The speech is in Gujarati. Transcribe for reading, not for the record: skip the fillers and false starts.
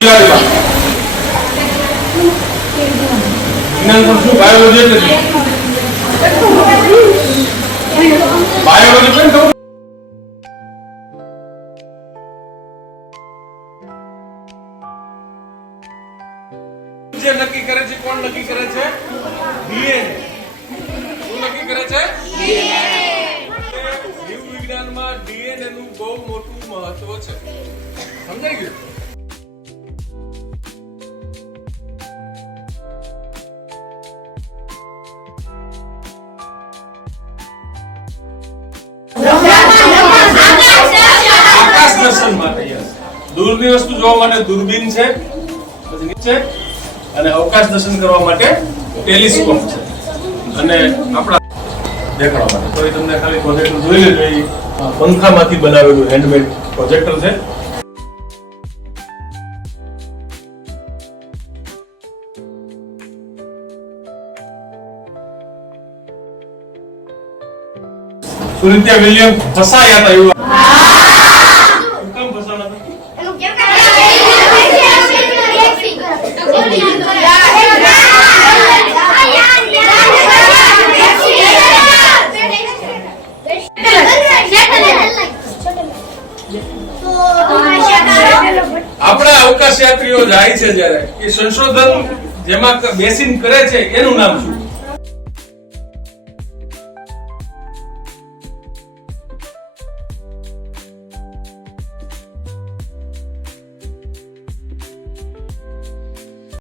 વિજ્ઞાન પણ શું બાયોલોજી એટલે બાયોલોજી પણ કહું જે નક્કી કરે છે કોણ નક્કી કરે છે ડીએનએ શું નક્કી કરે છે ડીએનએ જીવ વિજ્ઞાનમાં ડીએનએ નું બહુ મોટું મહત્વ છે સમજાઈ ગયું આકાશ દર્શન માટે દૂરની વસ્તુ જોવા માટે દૂરબીન છે અને અવકાશ દર્શન કરવા માટે ટેલિસ્કોપ છે અને આપણા દેખાડવા માટે તો તમને ખાલી પ્રોજેક્ટર જોઈ લેજો એ પંખામાંથી બનાવેલું હેન્ડમેડ પ્રોજેક્ટર છે સુનિત્યા વિલિયમ ફસાયા હતા એવું કેમ ફસાણા આપણા અવકાશ યાત્રીઓ જાય છે જ્યારે એ સંશોધન જેમાં બેસીને કરે છે એનું નામ શું